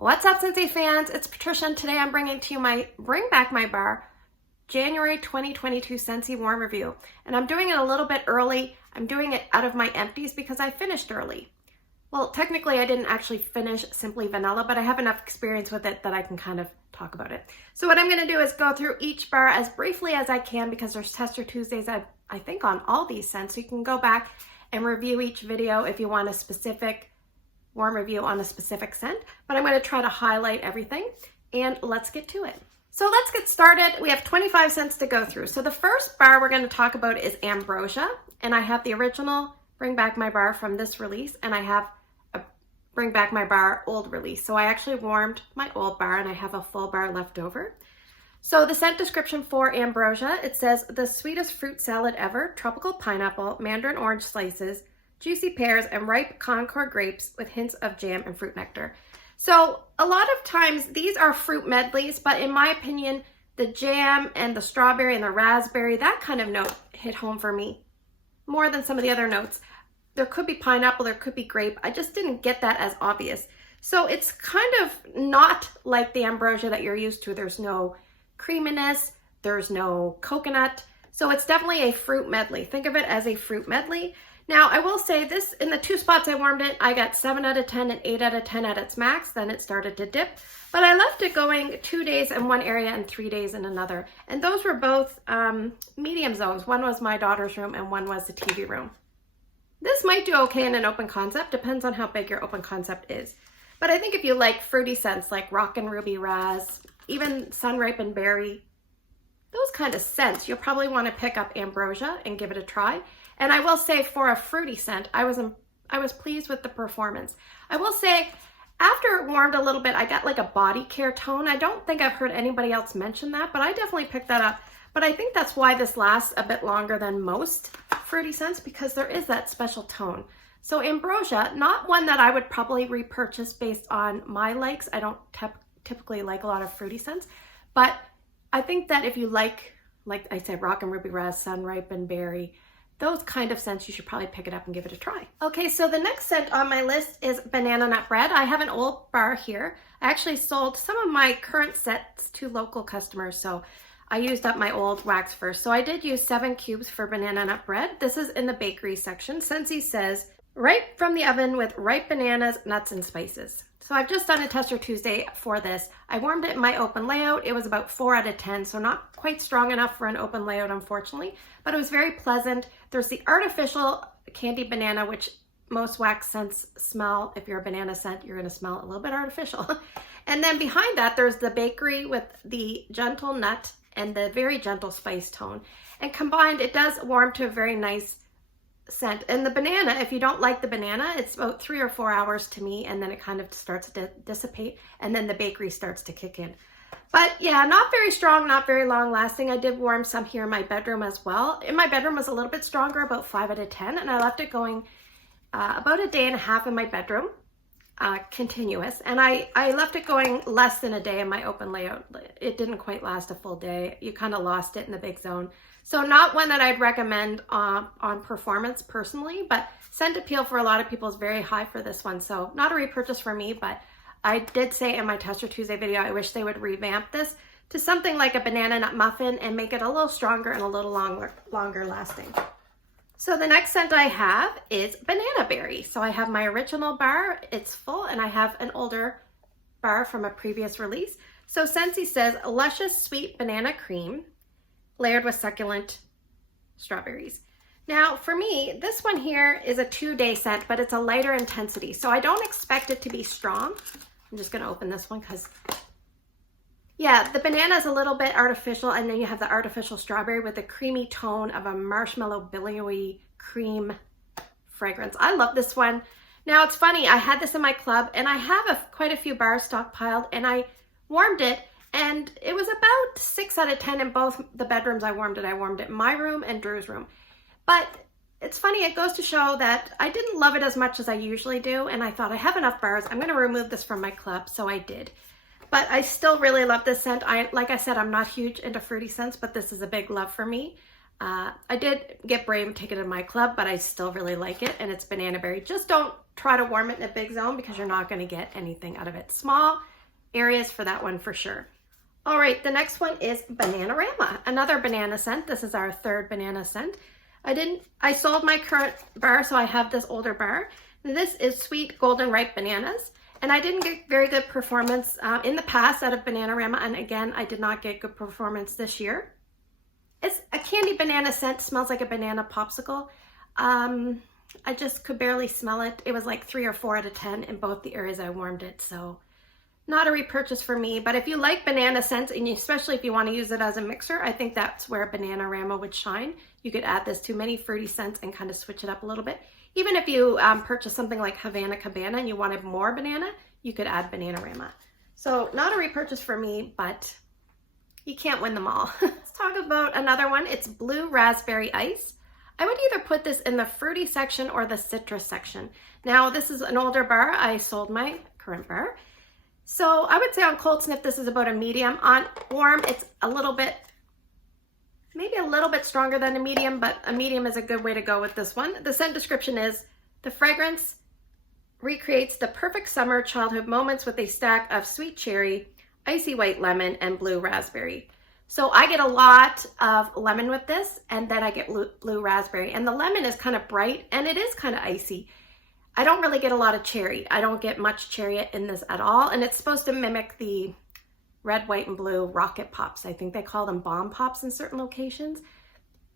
What's up, Scentsy fans? It's Patricia, and today I'm bringing to you my Bring Back My Bar January 2022 Scentsy Warm Review. And I'm doing it a little bit early. I'm doing it out of my empties because I finished early. Well, technically I didn't actually finish Simply Vanilla, but I have enough experience with it that I can kind of talk about it. So what I'm going to do is go through each bar as briefly as I can because there's Tester Tuesdays, I think, on all these scents. So you can go back and review each video if you want a specific warm review on a specific scent, but I'm going to try to highlight everything, and let's get to it. So let's get started. We have 25 scents to go through. So the first bar we're going to talk about is Ambrosia, and I have the original Bring Back My Bar from this release, and I have a Bring Back My Bar old release. So I actually warmed my old bar, and I have a full bar left over. So the scent description for Ambrosia, it says, the sweetest fruit salad ever, tropical pineapple, mandarin orange slices, juicy pears, and ripe Concord grapes with hints of jam and fruit nectar. So a lot of times these are fruit medleys, but in my opinion, the jam and the strawberry and the raspberry, that kind of note hit home for me more than some of the other notes. There could be pineapple, there could be grape. I just didn't get that as obvious. So it's kind of not like the Ambrosia that you're used to. There's no creaminess, there's no coconut. So it's definitely a fruit medley. Think of it as a fruit medley. Now, I will say this, in the two spots I warmed it, I got 7 out of 10 and 8 out of 10 at its max. Then it started to dip, but I left it going 2 days in one area and 3 days in another. And those were both medium zones. One was my daughter's room and one was the TV room. This might do okay in an open concept, depends on how big your open concept is. But I think if you like fruity scents like Rockin' Ruby Raz, even Sun Ripened Berry, those kind of scents, you'll probably want to pick up Ambrosia and give it a try. And I will say, for a fruity scent, I was pleased with the performance. I will say, after it warmed a little bit, I got like a body care tone. I don't think I've heard anybody else mention that, but I definitely picked that up. But I think that's why this lasts a bit longer than most fruity scents, because there is that special tone. So Ambrosia, not one that I would probably repurchase based on my likes. I don't typically like a lot of fruity scents, but I think that if you like I said, Rockin' Ruby Raz, Sun Ripened Berry, those kind of scents, you should probably pick it up and give it a try. Okay, so the next scent on my list is Banana Nut Bread. I have an old bar here. I actually sold some of my current sets to local customers, so I used up my old wax first. So I did use 7 cubes for Banana Nut Bread. This is in the bakery section. Scentsy says, right from the oven with ripe bananas, nuts, and spices. So I've just done a Tester Tuesday for this. I warmed it in my open layout. It was about 4 out of 10, so not quite strong enough for an open layout, unfortunately, but it was very pleasant. There's the artificial candy banana, which most wax scents smell. If you're a banana scent, you're gonna smell a little bit artificial. And then behind that, there's the bakery with the gentle nut and the very gentle spice tone. And combined, it does warm to a very nice scent. And the banana, if you don't like the banana, it's about 3 or 4 hours to me, and then it kind of starts to dissipate, and then the bakery starts to kick in. But yeah, not very strong, not very long lasting. I did warm some here in my bedroom as well. In my bedroom was a little bit stronger, about 5 out of 10, and I left it going about a day and a half in my bedroom, continuous. And I left it going less than a day in my open layout. It didn't quite last a full day. You kind of lost it in the big zone. So not one that I'd recommend on performance personally, but scent appeal for a lot of people is very high for this one. So not a repurchase for me, but I did say in my Tester Tuesday video, I wish they would revamp this to something like a banana nut muffin and make it a little stronger and a little longer lasting. So the next scent I have is Banana Berry. So I have my original bar, it's full, and I have an older bar from a previous release. So Scentsy says, luscious sweet banana cream, layered with succulent strawberries. Now for me, this one here is a 2-day scent, but it's a lighter intensity. So I don't expect it to be strong. I'm just gonna open this one because, yeah, the banana is a little bit artificial, and then you have the artificial strawberry with the creamy tone of a marshmallow billowy cream fragrance. I love this one. Now it's funny, I had this in my club, and I have quite a few bars stockpiled, and I warmed it, and it was about 6 out of 10 in both the bedrooms I warmed it. I warmed it in my room and Drew's room. But it's funny, it goes to show that I didn't love it as much as I usually do, and I thought I have enough bars, I'm gonna remove this from my club, so I did. But I still really love this scent. Like I said, I'm not huge into fruity scents, but this is a big love for me. I did get brave to take it in my club, but I still really like it, and it's banana berry. Just don't try to warm it in a big zone because you're not going to get anything out of it. Small areas for that one for sure. All right, the next one is Bananarama, another banana scent. This is our third banana scent. I sold my current bar, so I have this older bar. This is sweet golden ripe bananas, and I didn't get very good performance in the past out of Bananarama, and again, I did not get good performance this year. It's a candy banana scent, smells like a banana popsicle. I just could barely smell it. It was like 3 or 4 out of 10 in both the areas I warmed it, so not a repurchase for me. But if you like banana scents, and especially if you want to use it as a mixer, I think that's where Bananarama would shine. You could add this to many fruity scents and kind of switch it up a little bit. Even if you purchase something like Havana Cabana and you wanted more banana, you could add Bananarama. So not a repurchase for me, but you can't win them all. Let's talk about another one. It's Blue Raspberry Ice. I would either put this in the fruity section or the citrus section. Now, this is an older bar. I sold my current bar. So I would say on cold sniff, this is about a medium. On warm, it's a little bit, maybe a little bit stronger than a medium, but a medium is a good way to go with this one. The scent description is, the fragrance recreates the perfect summer childhood moments with a stack of sweet cherry, icy white lemon, and blue raspberry. So I get a lot of lemon with this, and then I get blue raspberry. And the lemon is kind of bright, and it is kind of icy. I don't really get a lot of cherry. I don't get much cherry in this at all, and it's supposed to mimic the red, white, and blue rocket pops. I think they call them bomb pops in certain locations.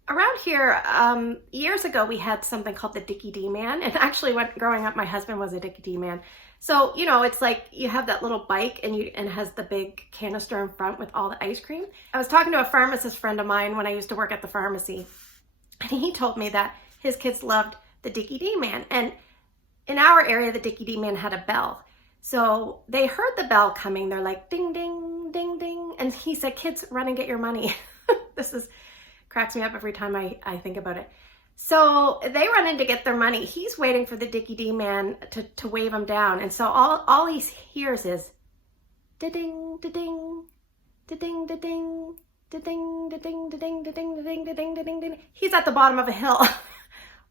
Around here, years ago, we had something called the Dickie D Man, and actually when growing up, my husband was a Dickie D Man. So, you know, it's like you have that little bike and it has the big canister in front with all the ice cream. I was talking to a pharmacist friend of mine when I used to work at the pharmacy, and he told me that his kids loved the Dickie D Man. And in our area, the Dickie D Man had a bell. So they heard the bell coming. They're like, ding, ding, ding, ding. And he said, kids, run and get your money. Cracks me up every time I think about it. So they run in to get their money. He's waiting for the Dickie D Man to wave him down. And so all he hears is da-ding, da-ding, da-ding, da-ding, da-ding, da-ding, da-ding, da-ding, da-ding, da-ding, da-ding, da-ding. He's at the bottom of a hill.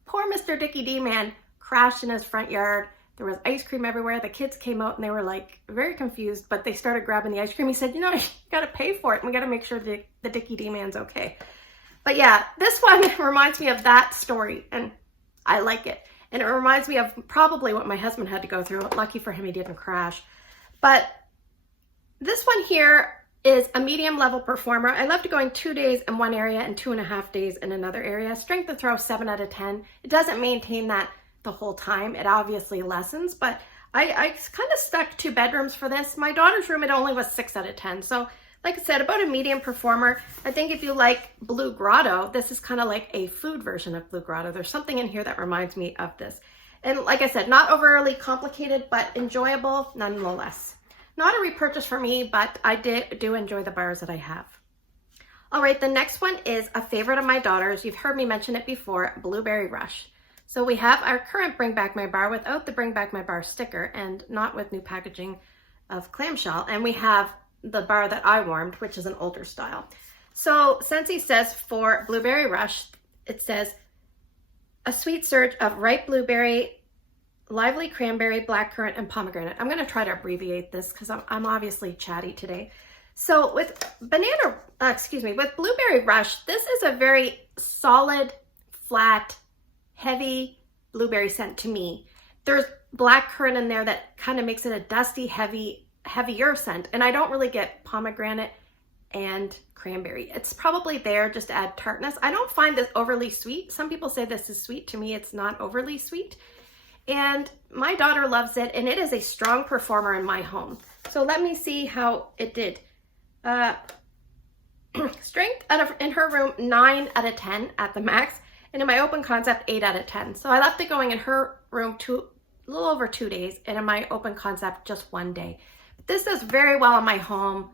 Poor Mr. Dickie D Man crashed in his front yard. There was ice cream everywhere. The kids came out and they were like very confused, but they started grabbing the ice cream. He said, you know, you gotta pay for it, and we gotta make sure the Dickie D Man's okay. But yeah, this one reminds me of that story, and I like it. And it reminds me of probably what my husband had to go through. Lucky for him, he didn't crash. But this one here is a medium level performer. I love to go in 2 days in one area and 2.5 days in another area. Strength of throw, 7 out of 10. It doesn't maintain that the whole time. It obviously lessens, but I kind of stuck 2 bedrooms for this. My daughter's room, it only was 6 out of 10. So like I said, about a medium performer. I think if you like Blue Grotto, this is kind of like a food version of Blue Grotto. There's something in here that reminds me of this. And like I said, not overly complicated, but enjoyable nonetheless. Not a repurchase for me, but I do enjoy the bars that I have. All right, the next one is a favorite of my daughter's. You've heard me mention it before, Blueberry Rush. So we have our current Bring Back My Bar without the Bring Back My Bar sticker and not with new packaging of clamshell. And we have the bar that I warmed, which is an older style. So Scentsy says for Blueberry Rush, it says a sweet surge of ripe blueberry, lively cranberry, blackcurrant, and pomegranate. I'm going to try to abbreviate this because I'm obviously chatty today. So with with Blueberry Rush, this is a very solid, flat, heavy blueberry scent to me. There's blackcurrant in there that kind of makes it a dusty, heavier scent, and I don't really get pomegranate and cranberry. It's probably there just to add tartness. I don't find this overly sweet. Some people say this is sweet. To me, it's not overly sweet. And my daughter loves it, and it is a strong performer in my home. So let me see how it did. Strength in her room, 9 out of 10 at the max, and in my open concept, 8 out of 10. So I left it going in her room a little over 2 days, and in my open concept, just 1 day. This does very well in my home.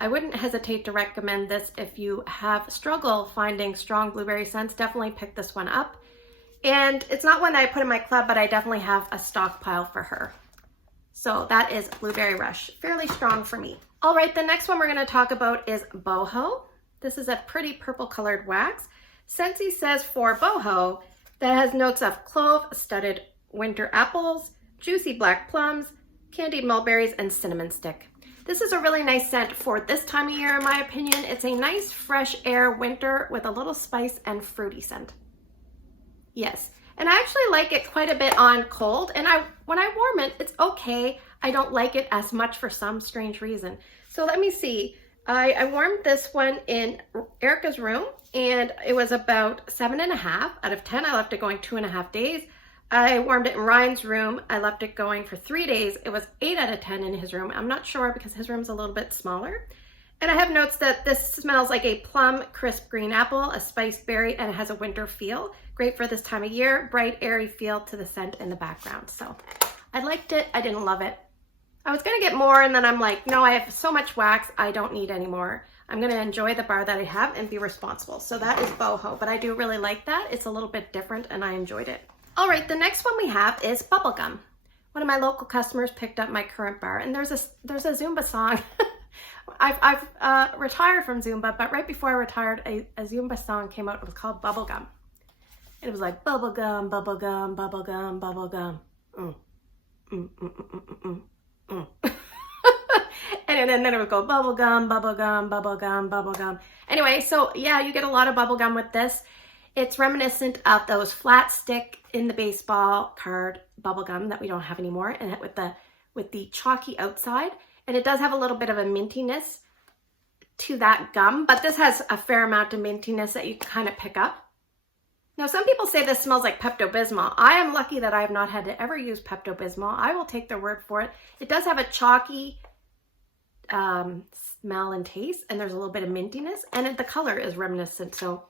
I wouldn't hesitate to recommend this if you have struggle finding strong blueberry scents. Definitely pick this one up. And it's not one that I put in my club, but I definitely have a stockpile for her. So that is Blueberry Rush. Fairly strong for me. All right, the next one we're going to talk about is Boho. This is a pretty purple colored wax. Scentsy says for Boho that has notes of clove, studded winter apples, juicy black plums, candied mulberries, and cinnamon stick. This is a really nice scent for this time of year, in my opinion. It's a nice fresh air winter with a little spice and fruity scent. Yes, and I actually like it quite a bit on cold, and when I warm it, it's okay. I don't like it as much for some strange reason. So let me see. I warmed this one in Erica's room, and it was about 7.5 out of 10. I left it going 2.5 days. I warmed it in Ryan's room. I left it going for 3 days. It was 8 out of 10 in his room. I'm not sure because his room's a little bit smaller. And I have notes that this smells like a plum, crisp green apple, a spiced berry, and it has a winter feel. Great for this time of year. Bright, airy feel to the scent in the background. So I liked it. I didn't love it. I was going to get more, and then I'm like, no, I have so much wax. I don't need any more. I'm going to enjoy the bar that I have and be responsible. So that is Boho, but I do really like that. It's a little bit different, and I enjoyed it. All right, the next one we have is Bubblegum. One of my local customers picked up my current bar, and there's a Zumba song. I've retired from Zumba, but right before I retired, a Zumba song came out. It was called Bubblegum. It was like bubblegum, bubblegum, bubblegum, bubblegum. And then it would go bubblegum, bubblegum, bubblegum, bubblegum. Anyway, so yeah, you get a lot of bubblegum with this. It's reminiscent of those flat stick in the baseball card bubblegum that we don't have anymore, and with the chalky outside. And it does have a little bit of a mintiness to that gum, but this has a fair amount of mintiness that you can kind of pick up. Now, some people say this smells like Pepto-Bismol. I am lucky that I have not had to ever use Pepto-Bismol. I will take their word for it. It does have a chalky smell and taste, and there's a little bit of mintiness, and the color is reminiscent. So,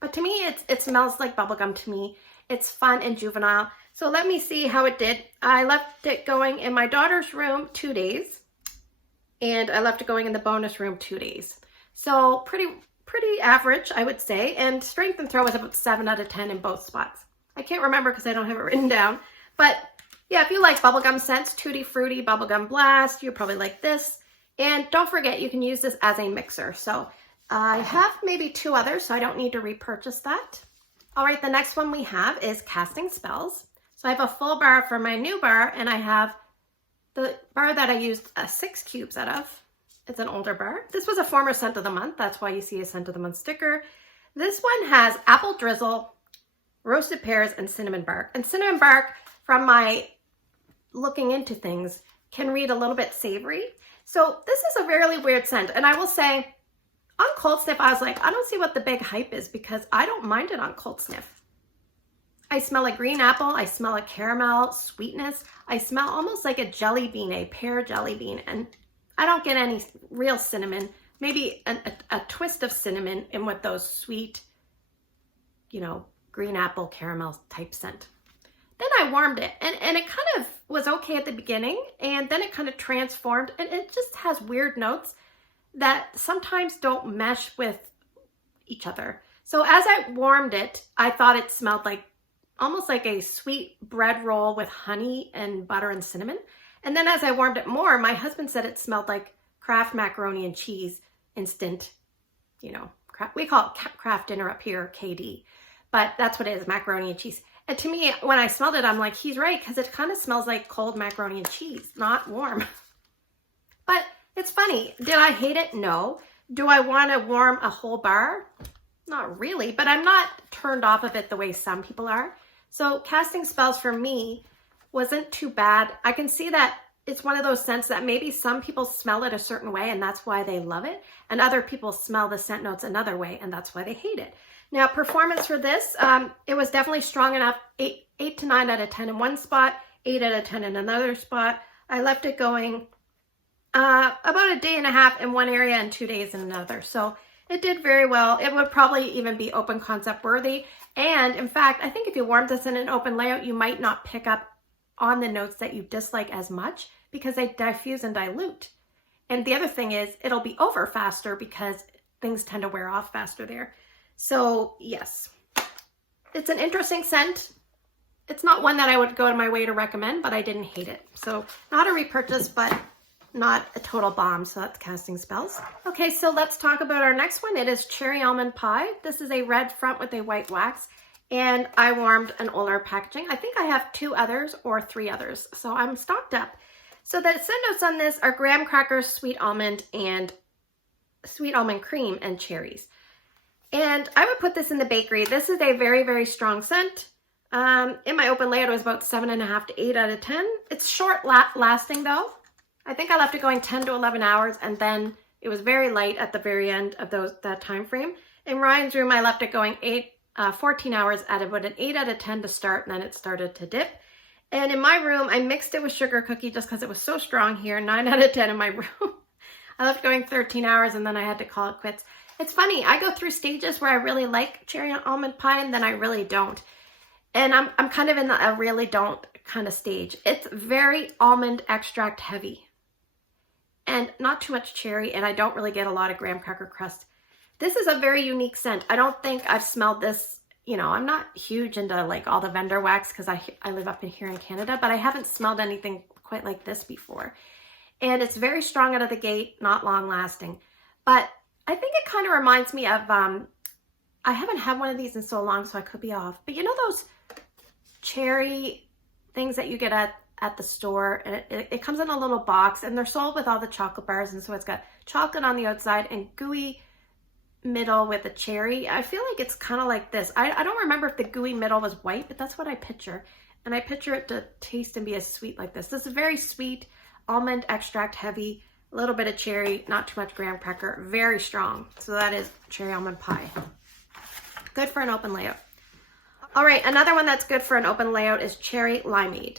but to me, it smells like bubblegum to me. It's fun and juvenile. So let me see how it did. I left it going in my daughter's room 2 days, and I left it going in the bonus room 2 days. So pretty average, I would say. And strength and throw was about 7 out of 10 in both spots. I can't remember because I don't have it written down. But yeah, if you like bubblegum scents, Tutti Frutti, Bubblegum Blast, you'll probably like this. And don't forget, you can use this as a mixer. So I have maybe 2 others, so I don't need to repurchase that. All right, the next one we have is Casting Spells. So I have a full bar for my new bar, and I have the bar that I used 6 cubes out of. It's an older bar. This was a former scent of the month. That's why you see a scent of the month sticker. This one has apple drizzle, roasted pears, and cinnamon bark. And cinnamon bark, from my looking into things, can read a little bit savory. So this is a really weird scent. And I will say, on cold sniff, I was like, I don't see what the big hype is because I don't mind it on cold sniff. I smell a green apple. I smell a caramel sweetness. I smell almost like a jelly bean, a pear jelly bean. And I don't get any real cinnamon. Maybe a twist of cinnamon in with those sweet, green apple caramel type scent. Then I warmed it, and it kind of was okay at the beginning, and then it kind of transformed, and it just has weird notes that sometimes don't mesh with each other. So as I warmed it, I thought it smelled like almost like a sweet bread roll with honey and butter and cinnamon. And then as I warmed it more, my husband said it smelled like Kraft macaroni and cheese, instant, we call it Kraft dinner up here, KD, but that's what it is, macaroni and cheese. And to me, when I smelled it, I'm like, he's right, because it kind of smells like cold macaroni and cheese, not warm. But it's funny. Did I hate it? No. Do I want to warm a whole bar? Not really, but I'm not turned off of it the way some people are. So Casting Spells for me wasn't too bad. I can see that it's one of those scents that maybe some people smell it a certain way and that's why they love it. And other people smell the scent notes another way and that's why they hate it. Now, performance for this, it was definitely strong enough. 8 to 9 out of 10 in one spot, 8 out of 10 in another spot. I left it going about a day and a half in one area and 2 days in another. So it did very well. It would probably even be open concept worthy. And in fact, I think if you warmed this in an open layout, you might not pick up on the notes that you dislike as much because they diffuse and dilute. And the other thing is it'll be over faster because things tend to wear off faster there. So yes, it's an interesting scent. It's not one that I would go to my way to recommend, but I didn't hate it. So not a repurchase, but not a total bomb, so that's casting spells. Okay, so let's talk about our next one. It is cherry almond pie. This is a red front with a white wax, and I warmed an older packaging. I think I have 2 others or 3 others, so I'm stocked up. So the scent notes on this are graham crackers, sweet almond cream, and cherries. And I would put this in the bakery. This is a very, very strong scent. In my open layout, it was about 7.5 to 8 out of 10. It's short lasting though. I think I left it going 10 to 11 hours, and then it was very light at the very end of that time frame. In Ryan's room, I left it going 14 hours at about an 8 out of 10 to start, and then it started to dip. And in my room, I mixed it with sugar cookie just because it was so strong here, 9 out of 10 in my room. I left going 13 hours, and then I had to call it quits. It's funny, I go through stages where I really like cherry almond pie, and then I really don't. And I'm kind of in the I really don't kind of stage. It's very almond extract heavy and not too much cherry, and I don't really get a lot of graham cracker crust. This is a very unique scent. I don't think I've smelled this, you know, I'm not huge into like all the vendor wax because I live up in here in Canada, but I haven't smelled anything quite like this before. And it's very strong out of the gate, not long lasting. But I think it kind of reminds me of, I haven't had one of these in so long, so I could be off. But you know those cherry things that you get at the store, and it comes in a little box, and they're sold with all the chocolate bars, and so it's got chocolate on the outside and gooey middle with a cherry. I feel like it's kind of like this. I don't remember if the gooey middle was white, but that's what I picture, and I picture it to taste and be as sweet like this. This is very sweet, almond extract heavy, a little bit of cherry, not too much graham cracker, very strong. So that is cherry almond pie. Good for an open layout. All right, another one that's good for an open layout is cherry limeade.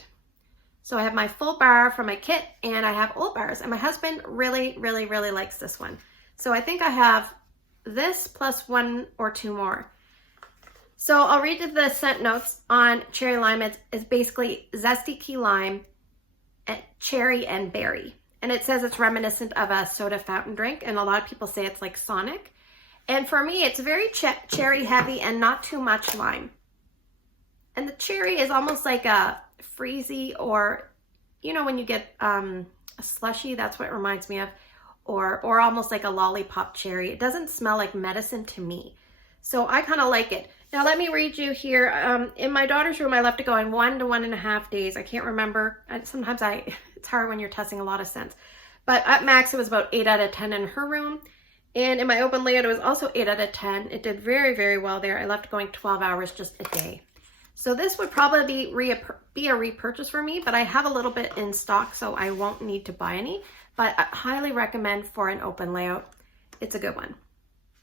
So I have my full bar from my kit, and I have old bars, and my husband really, really, really likes this one. So I think I have this plus 1 or 2 more. So I'll read you the scent notes on cherry limeade. It's basically zesty key lime, cherry, and berry. And it says it's reminiscent of a soda fountain drink, and a lot of people say it's like Sonic. And for me, it's very cherry heavy and not too much lime. And the cherry is almost like a freezy, or, you know, when you get a slushy, that's what it reminds me of, or almost like a lollipop cherry. It doesn't smell like medicine to me. So I kind of like it. Now let me read you here. In my daughter's room, I left it going 1 to 1.5 days. I can't remember. Sometimes it's hard when you're testing a lot of scents. But at max, it was about 8 out of 10 in her room. And in my open layout, it was also 8 out of 10. It did very, very well there. I left it going 12 hours just a day. So this would probably be a repurchase for me, but I have a little bit in stock, so I won't need to buy any. But I highly recommend for an open layout. It's a good one.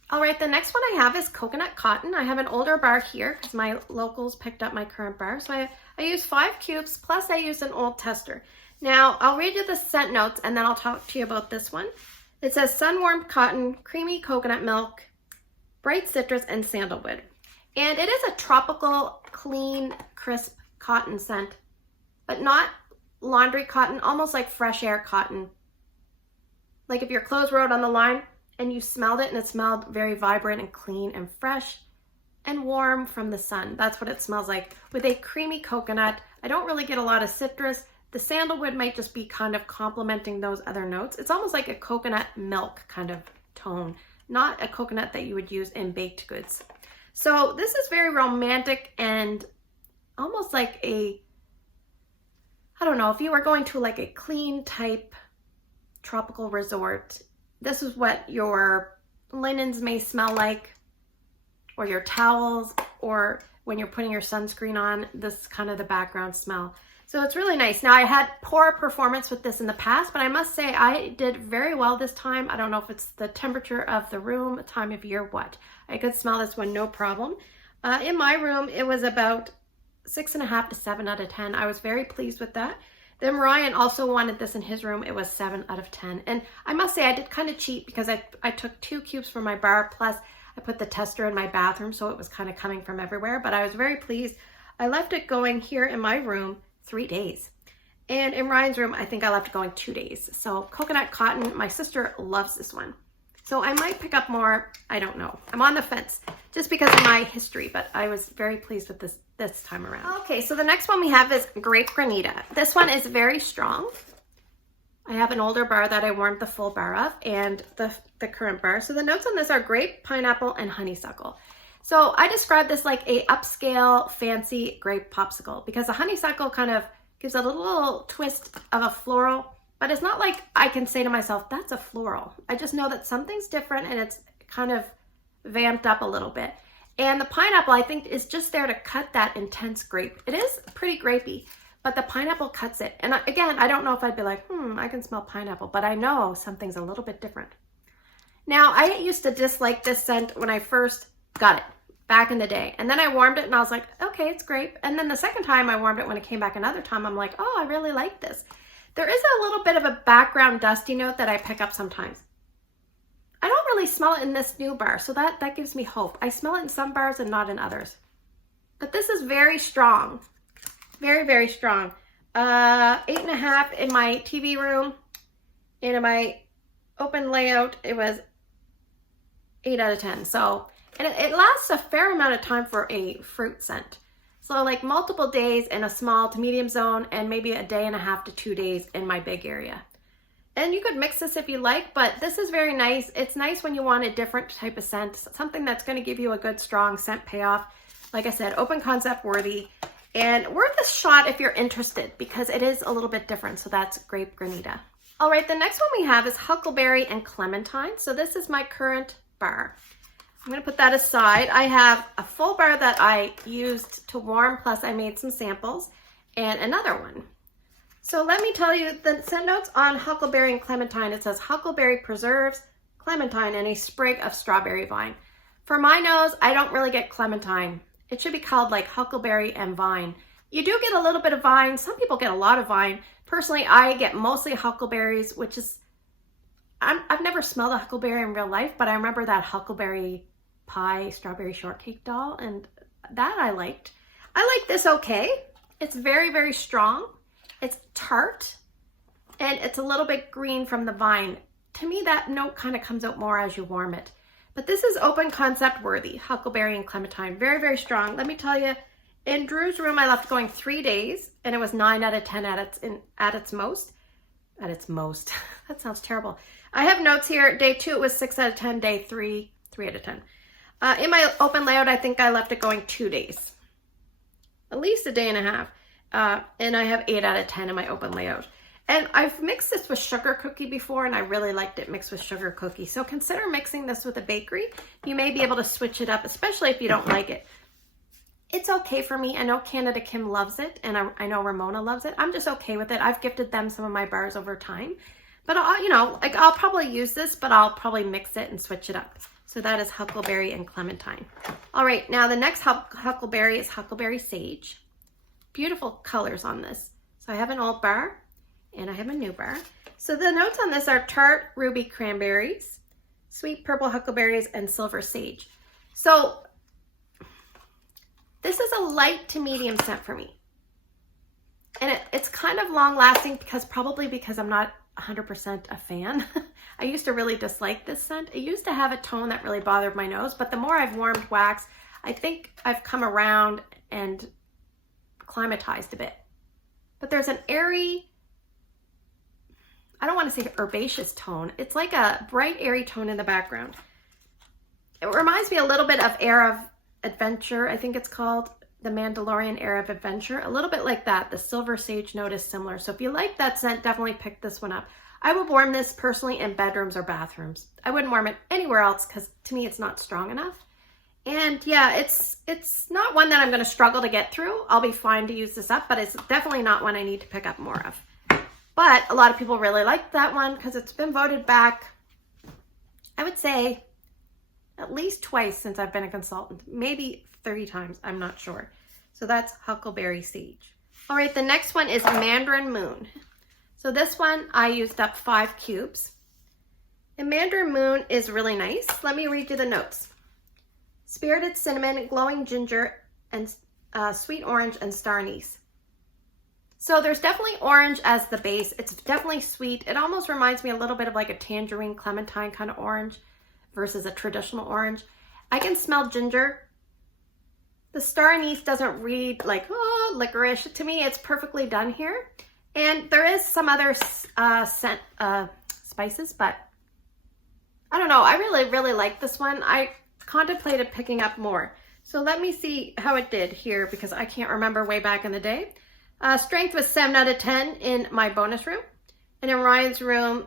All right, the next one I have is coconut cotton. I have an older bar here because my locals picked up my current bar. So I used 5 cubes, plus I used an old tester. Now, I'll read you the scent notes, and then I'll talk to you about this one. It says sun-warmed cotton, creamy coconut milk, bright citrus, and sandalwood. And it is a tropical, clean, crisp cotton scent, but not laundry cotton, almost like fresh air cotton. Like if your clothes were out on the line and you smelled it, and it smelled very vibrant and clean and fresh and warm from the sun. That's what it smells like, with a creamy coconut. I don't really get a lot of citrus. The sandalwood might just be kind of complementing those other notes. It's almost like a coconut milk kind of tone, not a coconut that you would use in baked goods. So this is very romantic and almost like I don't know, if you were going to like a clean type tropical resort, this is what your linens may smell like, or your towels, or when you're putting your sunscreen on, this is kind of the background smell. So it's really nice. Now, I had poor performance with this in the past, but I must say I did very well this time. I don't know if it's the temperature of the room, time of year, what. I could smell this one no problem. In my room, it was about 6.5 to 7 out of 10. I was very pleased with that. Then Ryan also wanted this in his room. It was 7 out of 10. And I must say I did kind of cheat because I took 2 cubes from my bar, plus I put the tester in my bathroom, so it was kind of coming from everywhere. But I was very pleased. I left it going here in my room 3 days. And in Ryan's room, I think I left it going 2 days. So coconut cotton, my sister loves this one. So I might pick up more, I don't know. I'm on the fence just because of my history, but I was very pleased with this time around. Okay, so the next one we have is grape Granita. This one is very strong. I have an older bar that I warmed the full bar of and the current bar. So the notes on this are grape, pineapple, and honeysuckle. So I describe this like a upscale fancy grape popsicle because the honeysuckle kind of gives a little twist of a floral, but it's not like I can say to myself, that's a floral. I just know that something's different and it's kind of vamped up a little bit. And the pineapple, I think, is just there to cut that intense grape. It is pretty grapey, but the pineapple cuts it. And again, I don't know if I'd be like, I can smell pineapple, but I know something's a little bit different. Now, I used to dislike this scent when I first got it back in the day. And then I warmed it and I was like, okay, it's grape. And then the second time I warmed it when it came back another time, I'm like, oh, I really like this. There is a little bit of a background dusty note that I pick up sometimes. I don't really smell it in this new bar, so that gives me hope. I smell it in some bars and not in others. But this is very strong. Very, very strong. 8.5 in my TV room. And in my open layout, it was 8 out of 10. So, and it lasts a fair amount of time for a fruit scent. So like multiple days in a small to medium zone and maybe a day and a half to 2 days in my big area. And you could mix this if you like, but this is very nice. It's nice when you want a different type of scent, something that's going to give you a good strong scent payoff. Like I said, open concept worthy and worth a shot if you're interested because it is a little bit different. So that's grape Granita. All right, the next one we have is Huckleberry and Clementine. So this is my current bar. I'm going to put that aside. I have a full bar that I used to warm, plus I made some samples, and another one. So let me tell you the scent notes on Huckleberry and Clementine. It says Huckleberry preserves, Clementine, and a sprig of strawberry vine. For my nose, I don't really get Clementine. It should be called like Huckleberry and Vine. You do get a little bit of vine. Some people get a lot of vine. Personally, I get mostly huckleberries, which is, I've never smelled a huckleberry in real life, but I remember that Huckleberry Pie strawberry shortcake doll, and that I liked. I like this okay. It's very, very strong. It's tart, and it's a little bit green from the vine. To me, that note kind of comes out more as you warm it. But this is open concept worthy, Huckleberry and Clementine. Very, very strong. Let me tell you, in Drew's room, I left going 3 days, and it was 9 out of 10 at its most. At its most. That sounds terrible. I have notes here. Day 2, it was 6 out of 10. Day 3, 3 out of 10. In my open layout, I think I left it going 2 days. At least a day and a half. And I have 8 out of 10 in my open layout. And I've mixed this with sugar cookie before, and I really liked it mixed with sugar cookie. So consider mixing this with a bakery. You may be able to switch it up, especially if you don't like it. It's okay for me. I know Canada Kim loves it, and I know Ramona loves it. I'm just okay with it. I've gifted them some of my bars over time. But I'll probably use this, but I'll probably mix it and switch it up. So that is Huckleberry and Clementine. All right, now the next Huckleberry is Huckleberry Sage. Beautiful colors on this. So I have an old bar and I have a new bar. So the notes on this are tart ruby cranberries, sweet purple huckleberries, and silver sage. So this is a light to medium scent for me. And it's kind of long lasting probably because I'm not 100% a fan. I used to really dislike this scent. It used to have a tone that really bothered my nose, but the more I've warmed wax, I think I've come around and climatized a bit. But there's an airy, I don't want to say herbaceous tone. It's like a bright, airy tone in the background. It reminds me a little bit of Air of Adventure, I think it's called. The Mandalorian Air of Adventure, a little bit like that. The silver sage note is similar. So if you like that scent, definitely pick this one up. I would warm this personally in bedrooms or bathrooms. I wouldn't warm it anywhere else because to me it's not strong enough. And yeah, it's not one that I'm going to struggle to get through. I'll be fine to use this up, but it's definitely not one I need to pick up more of. But a lot of people really like that one because it's been voted back, I would say, at least twice since I've been a consultant. Maybe 30 times, I'm not sure. So that's Huckleberry Sage. All right, the next one is Mandarin Moon. So this one, I used up 5 cubes. And Mandarin Moon is really nice. Let me read you the notes. Spirited cinnamon, glowing ginger, and sweet orange and star anise. So there's definitely orange as the base. It's definitely sweet. It almost reminds me a little bit of like a tangerine clementine kind of orange versus a traditional orange. I can smell ginger. The star anise doesn't read like, oh, licorice. To me, it's perfectly done here. And there is some other spices, but I don't know. I really like this one. I contemplated picking up more. So let me see how it did here because I can't remember way back in the day. Strength was 7 out of 10 in my bonus room. And in Ryan's room,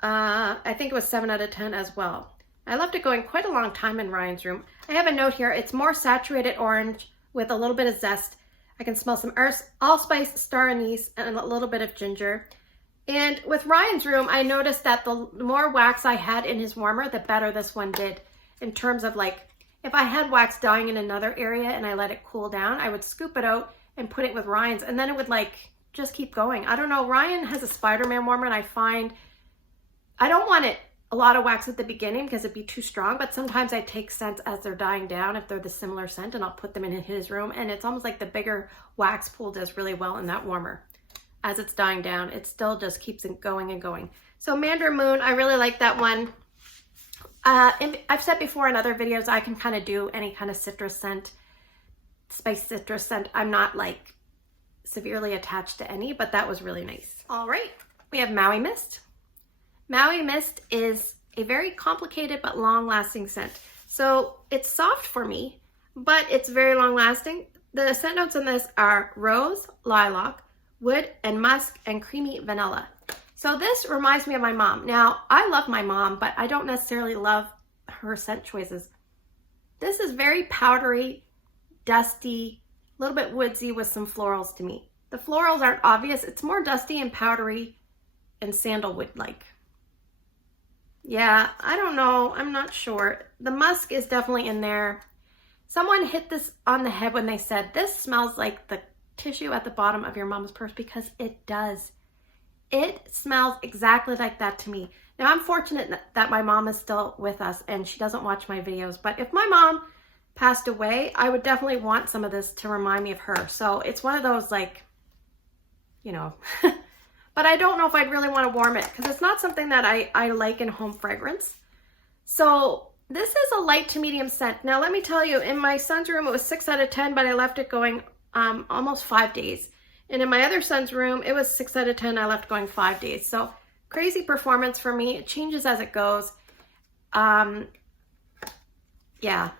I think it was 7 out of 10 as well. I left it going quite a long time in Ryan's room. I have a note here. It's more saturated orange with a little bit of zest. I can smell some allspice, star anise, and a little bit of ginger. And with Ryan's room, I noticed that the more wax I had in his warmer, the better this one did. In terms of like, if I had wax dying in another area and I let it cool down, I would scoop it out and put it with Ryan's, and then it would like just keep going. I don't know, Ryan has a Spider-Man warmer, and I find I don't want it a lot of wax at the beginning because it'd be too strong, but sometimes I take scents as they're dying down if they're the similar scent, and I'll put them in his room, and it's almost like the bigger wax pool does really well in that warmer. As it's dying down, it still just keeps it going and going. So Mandarin Moon, I really like that one. And I've said before in other videos, I can kind of do any kind of citrus scent, spice citrus scent. I'm not like severely attached to any, but that was really nice. All right, we have Maui Mist. Maui Mist is a very complicated but long-lasting scent. So it's soft for me, but it's very long-lasting. The scent notes in this are rose, lilac, wood, and musk, and creamy vanilla. So this reminds me of my mom. Now, I love my mom, but I don't necessarily love her scent choices. This is very powdery, dusty, a little bit woodsy with some florals to me. The florals aren't obvious. It's more dusty and powdery and sandalwood-like. Yeah, I don't know. I'm not sure. The musk is definitely in there. Someone hit this on the head when they said, this smells like the tissue at the bottom of your mom's purse, because it does. It smells exactly like that to me. Now, I'm fortunate that my mom is still with us and she doesn't watch my videos, but if my mom passed away, I would definitely want some of this to remind me of her. So it's one of those, like, you know, but I don't know if I'd really want to warm it because it's not something that I like in home fragrance. So this is a light to medium scent. Now, let me tell you, in my son's room, it was 6 out of 10, but I left it going almost 5 days. And in my other son's room, it was 6 out of 10. I left going 5 days. So crazy performance for me. It changes as it goes. Yeah.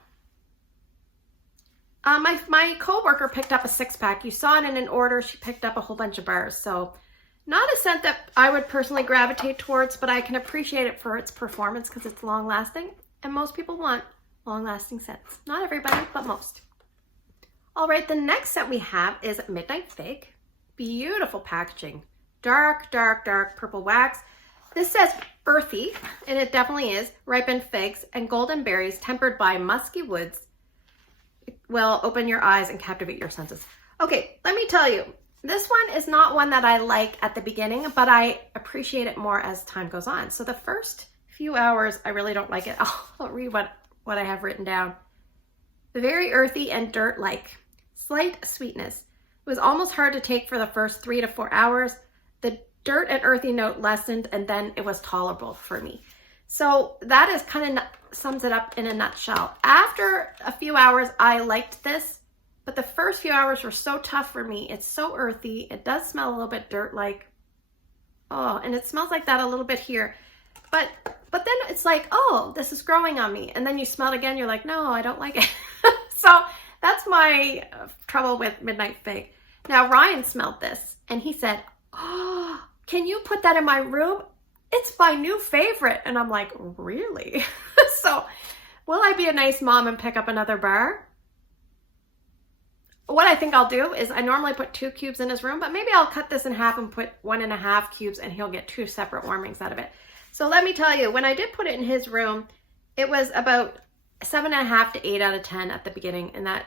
My coworker picked up a 6-pack. You saw it in an order. She picked up a whole bunch of bars. So not a scent that I would personally gravitate towards, but I can appreciate it for its performance because it's long lasting. And most people want long lasting scents. Not everybody, but most. All right, the next scent we have is Midnight Fig. Beautiful packaging. Dark, dark, dark purple wax. This says earthy, and it definitely is. Ripened figs and golden berries tempered by musky woods will open your eyes and captivate your senses. Okay, let me tell you, this one is not one that I like at the beginning, but I appreciate it more as time goes on. So the first few hours, I really don't like it. I'll read what I have written down. Very earthy and dirt-like. Slight sweetness. It was almost hard to take for the first 3 to 4 hours. The dirt and earthy note lessened, and then it was tolerable for me. So that is kind of sums it up in a nutshell. After a few hours, I liked this, but the first few hours were so tough for me. It's so earthy. It does smell a little bit dirt-like. Oh, and it smells like that a little bit here. But then it's like, oh, this is growing on me. And then you smell it again, you're like, no, I don't like it. So that's my trouble with Midnight Fig. Now, Ryan smelled this and he said, oh, can you put that in my room? It's my new favorite. And I'm like, really? So will I be a nice mom and pick up another bar? What I think I'll do is I normally put 2 cubes in his room, but maybe I'll cut this in half and put 1.5 cubes and he'll get 2 separate warmings out of it. So let me tell you, when I did put it in his room, it was about 7.5 to 8 out of 10 at the beginning in that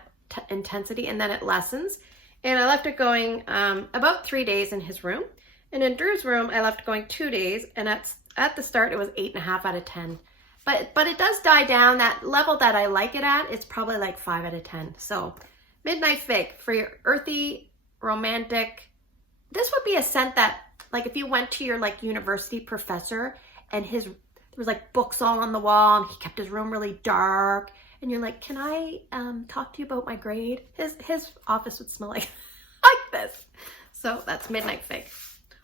intensity, and then it lessens. And I left it going about 3 days in his room. And in Drew's room, I left going 2 days, and at the start, it was 8.5 out of 10. But it does die down. That level that I like it at, it's probably like 5 out of 10. So Midnight Fig for your earthy, romantic. This would be a scent that, like, if you went to your like university professor and there was like books all on the wall and he kept his room really dark, and you're like, can I talk to you about my grade? His office would smell like this. So that's Midnight Fig.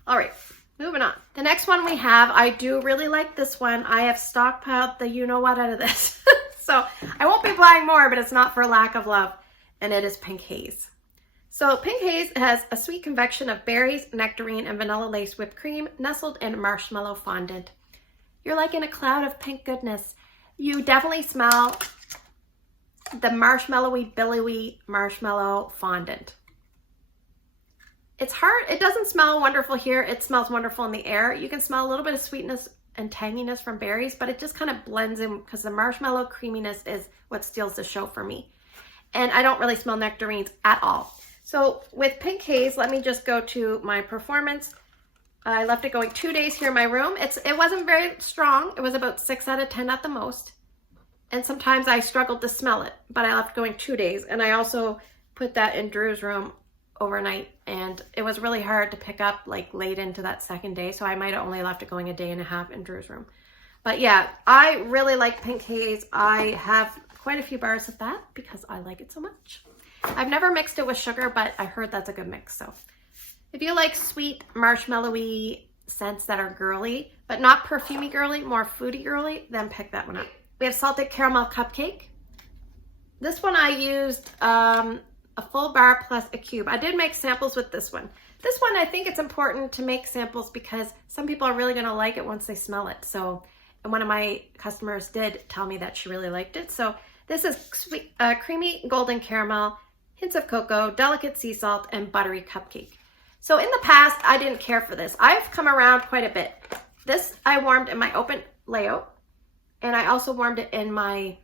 All right, moving on. The next one we have, I do really like this one. I have stockpiled the you-know-what out of this. So I won't be buying more, but it's not for lack of love. And it is Pink Haze. So Pink Haze has a sweet convection of berries, nectarine, and vanilla lace whipped cream nestled in marshmallow fondant. You're like in a cloud of pink goodness. You definitely smell the marshmallowy, billowy marshmallow fondant. It's hard. It doesn't smell wonderful here. It smells wonderful in the air. You can smell a little bit of sweetness and tanginess from berries, but it just kind of blends in because the marshmallow creaminess is what steals the show for me. And I don't really smell nectarines at all. So with Pink Haze, let me just go to my performance. I left it going 2 days here in my room. It wasn't very strong. It was about 6 out of 10 at the most. And sometimes I struggled to smell it, but I left going 2 days. And I also put that in Drew's room overnight, and it was really hard to pick up like late into that second day. So I might have only left it going a day and a half in Drew's room. But yeah, I really like Pink Haze. I have quite a few bars of that because I like it so much. I've never mixed it with sugar, but I heard that's a good mix. So if you like sweet, marshmallowy scents that are girly, but not perfumey girly, more foodie girly, then pick that one up. We have Salted Caramel Cupcake. This one I used a full bar plus a cube. I did make samples with this one. This one, I think it's important to make samples because some people are really gonna like it once they smell it. So, and one of my customers did tell me that she really liked it. So this is sweet, creamy golden caramel, hints of cocoa, delicate sea salt, and buttery cupcake. So in the past, I didn't care for this. I've come around quite a bit. This I warmed in my open layout, and I also warmed it in my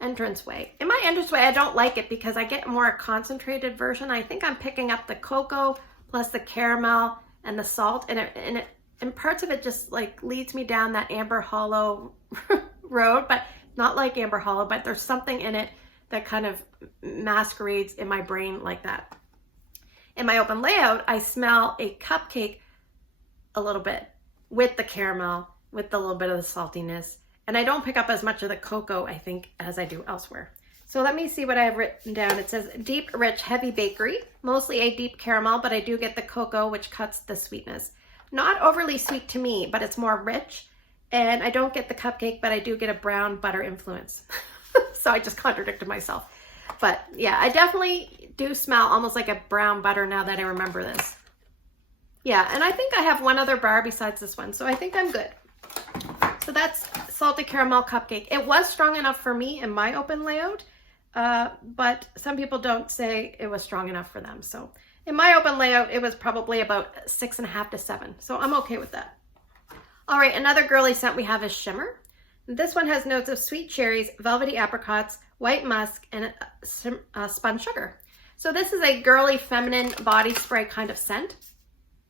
entranceway. In my entranceway, I don't like it because I get more a concentrated version. I think I'm picking up the cocoa plus the caramel and the salt, and parts of it just like leads me down that Amber Hollow road, but not like Amber Hollow, but there's something in it that kind of masquerades in my brain like that. In my open layout, I smell a cupcake a little bit with the caramel, with a little bit of the saltiness. And I don't pick up as much of the cocoa, I think, as I do elsewhere. So let me see what I have written down. It says deep, rich, heavy bakery, mostly a deep caramel, but I do get the cocoa, which cuts the sweetness. Not overly sweet to me, but it's more rich. And I don't get the cupcake, but I do get a brown butter influence. So I just contradicted myself. But yeah, I definitely do smell almost like a brown butter now that I remember this. Yeah, and I think I have one other bar besides this one, so I think I'm good. So that's Salted Caramel Cupcake. It was strong enough for me in my open layout, but some people don't say it was strong enough for them. So in my open layout, it was probably about 6.5 to 7. So I'm okay with that. All right, another girly scent we have is Shimmer. This one has notes of sweet cherries, velvety apricots, white musk, and spun sugar. So this is a girly feminine body spray kind of scent.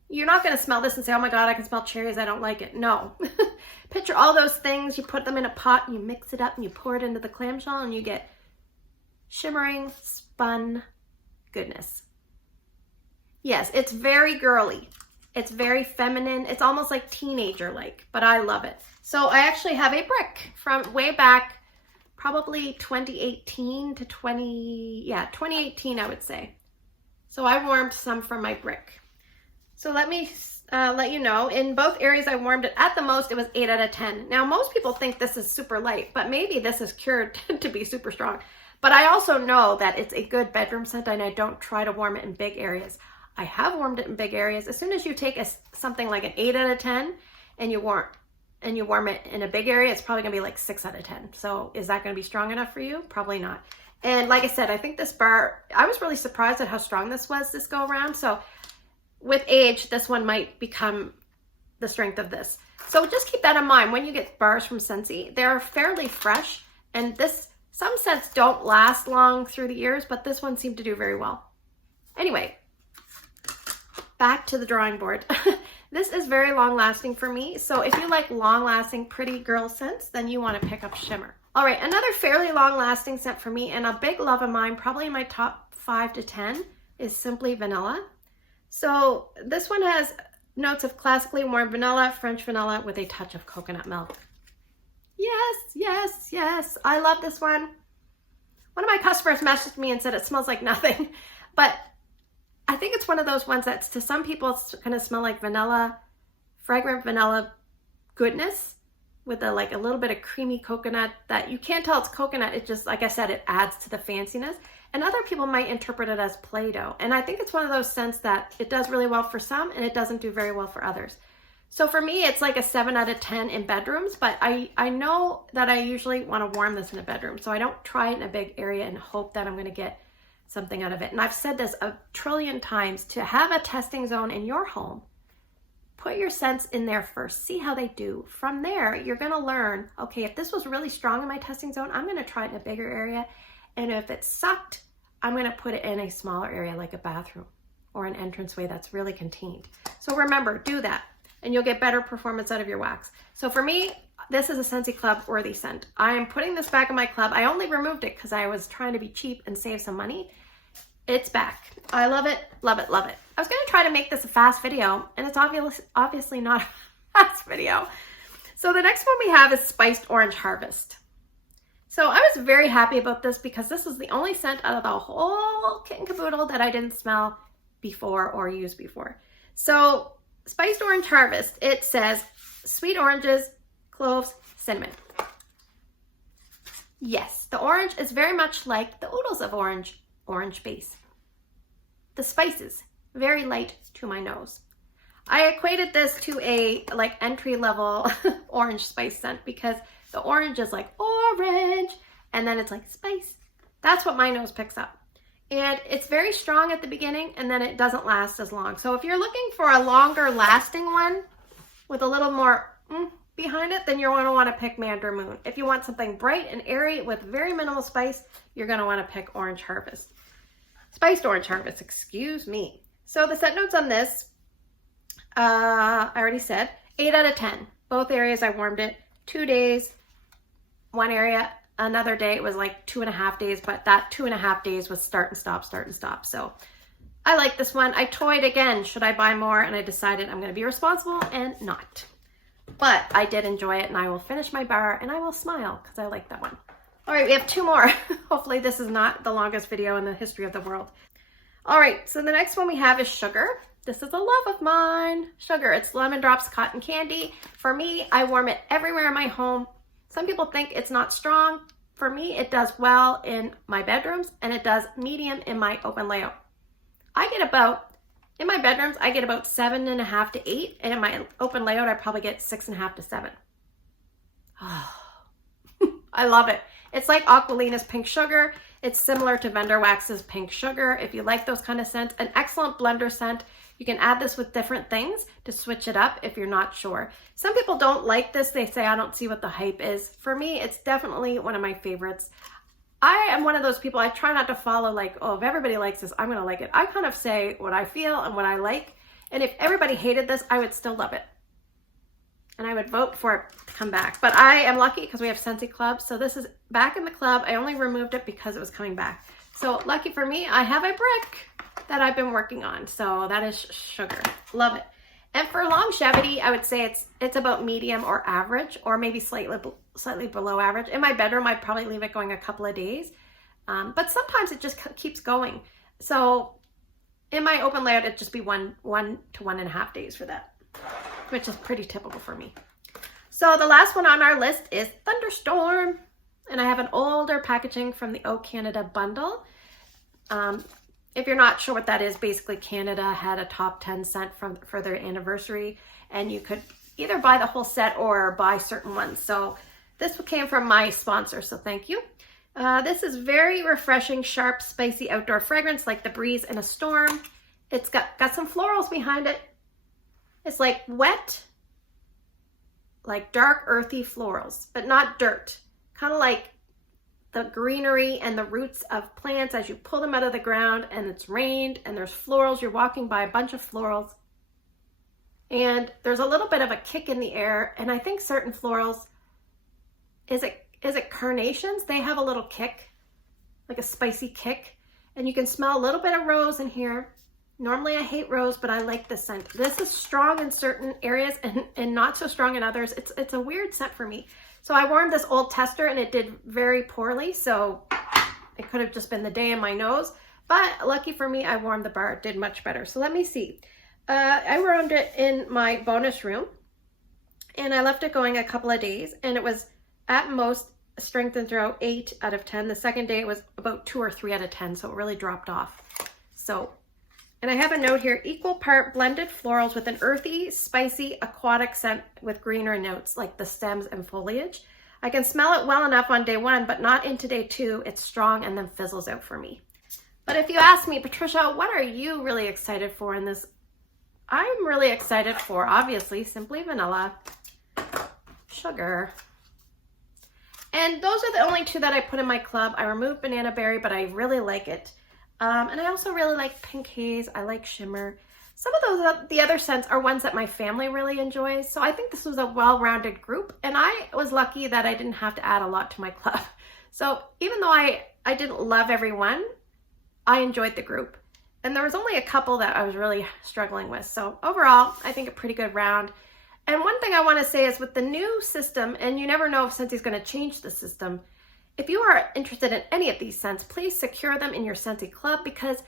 You're not going to smell this and say, oh my God, I can smell cherries, I don't like it. No. Picture all those things, you put them in a pot, and you mix it up, and you pour it into the clamshell, and you get shimmering, spun goodness. Yes, it's very girly. It's very feminine. It's almost like teenager-like, but I love it. So I actually have a brick from way back, probably 2018 to 2018, I would say. So I warmed some from my brick. So let me let you know, in both areas I warmed it, at the most it was 8 out of 10. Now most people think this is super light, but maybe this is cured to be super strong. But I also know that it's a good bedroom scent, and I don't try to warm it in big areas. I have warmed it in big areas. As soon as you take something like an 8 out of 10 and you warm it in a big area, it's probably gonna be like 6 out of 10. So is that gonna be strong enough for you? Probably not. And like I said, I think this bar, I was really surprised at how strong this was this go around. So with age, this one might become the strength of this. So just keep that in mind when you get bars from Scentsy. They're fairly fresh, and some scents don't last long through the years, but this one seemed to do very well. Anyway, back to the drawing board. This is very long lasting for me. So if you like long lasting pretty girl scents, then you want to pick up Shimmer. All right, another fairly long lasting scent for me, and a big love of mine, probably in my top 5 to 10, is Simply Vanilla. So this one has notes of classically warm vanilla, French vanilla with a touch of coconut milk. Yes, yes, yes. I love this one. One of my customers messaged me and said it smells like nothing, but I think it's one of those ones that's, to some people, it's going to smell like vanilla, fragrant vanilla goodness with a little bit of creamy coconut that you can't tell it's coconut. It just, like I said, it adds to the fanciness. And other people might interpret it as Play-Doh. And I think it's one of those scents that it does really well for some and it doesn't do very well for others. So for me, it's like a 7 out of 10 in bedrooms, but I know that I usually want to warm this in a bedroom. So I don't try it in a big area and hope that I'm going to get something out of it. And I've said this a trillion times, to have a testing zone in your home, put your scents in there first, see how they do. From there, you're going to learn, okay, if this was really strong in my testing zone, I'm going to try it in a bigger area. And if it sucked, I'm going to put it in a smaller area like a bathroom or an entranceway that's really contained. So remember, do that and you'll get better performance out of your wax. So for me, this is a Scentsy Club worthy scent. I am putting this back in my club. I only removed it because I was trying to be cheap and save some money. It's back. I love it, love it, love it. I was going to try to make this a fast video, and it's obviously not a fast video. So the next one we have is Spiced Orange Harvest. So I was very happy about this because this was the only scent out of the whole kit and caboodle that I didn't smell before or use before. So Spiced Orange Harvest, it says sweet oranges, cloves, cinnamon. Yes, the orange is very much like the oodles of orange base. The spices, very light to my nose. I equated this to a entry-level orange spice scent because the orange is like orange and then it's like spice. That's what my nose picks up. And it's very strong at the beginning and then it doesn't last as long. So if you're looking for a longer lasting one with a little more behind it, then you're going to want to pick Mandarin Moon. If you want something bright and airy with very minimal spice, you're going to want to pick Orange Harvest. Spiced Orange Harvest, excuse me. So the scent notes on this, I already said, 8 out of 10. Both areas I warmed it 2 days. One area, another day, it was like 2.5 days, but that 2.5 days was start and stop, start and stop. So I like this one. I toyed again, should I buy more? And I decided I'm going to be responsible and not. But I did enjoy it and I will finish my bar and I will smile because I like that one. All right, we have 2 more. Hopefully this is not the longest video in the history of the world. All right, so the next one we have is Sugar. This is a love of mine. Sugar, it's Lemon Drops Cotton Candy. For me, I warm it everywhere in my home. Some people think it's not strong. For me, it does well in my bedrooms and it does medium in my open layout. In my bedrooms, I get about 7.5 to 8, and in my open layout, I probably get 6.5 to 7. Oh, I love it. It's like Aqualina's Pink Sugar. It's similar to Vendor Wax's Pink Sugar. If you like those kind of scents, an excellent blender scent. You can add this with different things to switch it up if you're not sure. Some people don't like this. They say, I don't see what the hype is. For me, it's definitely one of my favorites. I am one of those people, I try not to follow like, oh, if everybody likes this, I'm going to like it. I kind of say what I feel and what I like. And if everybody hated this, I would still love it. And I would vote for it to come back. But I am lucky because we have Scentsy Club. So this is back in the club. I only removed it because it was coming back. So lucky for me, I have a brick that I've been working on. So that is Sugar. Love it. And for longevity, I would say it's about medium or average, or maybe slightly below average. In my bedroom, I'd probably leave it going a couple of days. But sometimes it just keeps going. So in my open layout, it'd just be 1 to 1.5 days for that, which is pretty typical for me. So the last one on our list is Thunderstorm. And I have an older packaging from the O Canada bundle. If you're not sure what that is, basically Canada had a top 10 scent for their anniversary, and you could either buy the whole set or buy certain ones. So this came from my sponsor, so thank you. This is very refreshing, sharp, spicy outdoor fragrance like the breeze in a storm. It's got some florals behind it. It's like wet, like dark, earthy florals, but not dirt. Kind of like the greenery and the roots of plants as you pull them out of the ground and it's rained and there's florals. You're walking by a bunch of florals and there's a little bit of a kick in the air. And I think certain florals, is it carnations? They have a little kick, like a spicy kick. And you can smell a little bit of rose in here. Normally I hate rose, but I like this scent. This is strong in certain areas and not so strong in others. It's a weird scent for me. So I warmed this old tester and it did very poorly. So it could have just been the day in my nose, But lucky for me, I warmed the bar. It did much better. So let me see. I warmed it in my bonus room, and I left it going a couple of days, and it was at most strength and throw 8 out of 10. The second day it was about 2 or 3 out of 10, so it really dropped off. So, and I have a note here, equal part blended florals with an earthy, spicy, aquatic scent with greener notes like the stems and foliage. I can smell it well enough on day 1, but not into day 2. It's strong and then fizzles out for me. But if you ask me, Patricia, what are you really excited for in this? I'm really excited for, obviously, Simply Vanilla, Sugar. And those are the only 2 that I put in my club. I removed Banana Berry, but I really like it. And I also really like Pink Haze. I like Shimmer. Some of those, the other scents are ones that my family really enjoys. So I think this was a well-rounded group. And I was lucky that I didn't have to add a lot to my club. So even though I didn't love everyone, I enjoyed the group. And there was only a couple that I was really struggling with. So overall, I think a pretty good round. And one thing I want to say is with the new system, and you never know if Scentsy's going to change the system, if you are interested in any of these scents, please secure them in your Scentsy club because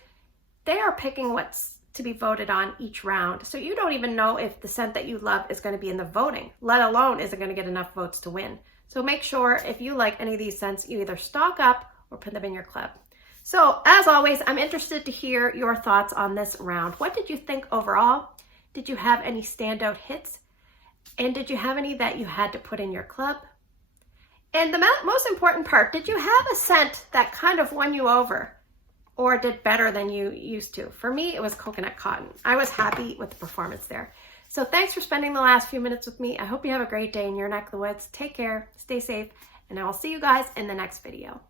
they are picking what's to be voted on each round. So you don't even know if the scent that you love is going to be in the voting, let alone is it going to get enough votes to win. So make sure if you like any of these scents, you either stock up or put them in your club. So as always, I'm interested to hear your thoughts on this round. What did you think overall? Did you have any standout hits? And did you have any that you had to put in your club? And the most important part, did you have a scent that kind of won you over or did better than you used to? For me, it was Coconut Cotton. I was happy with the performance there. So thanks for spending the last few minutes with me. I hope you have a great day in your neck of the woods. Take care, stay safe, and I will see you guys in the next video.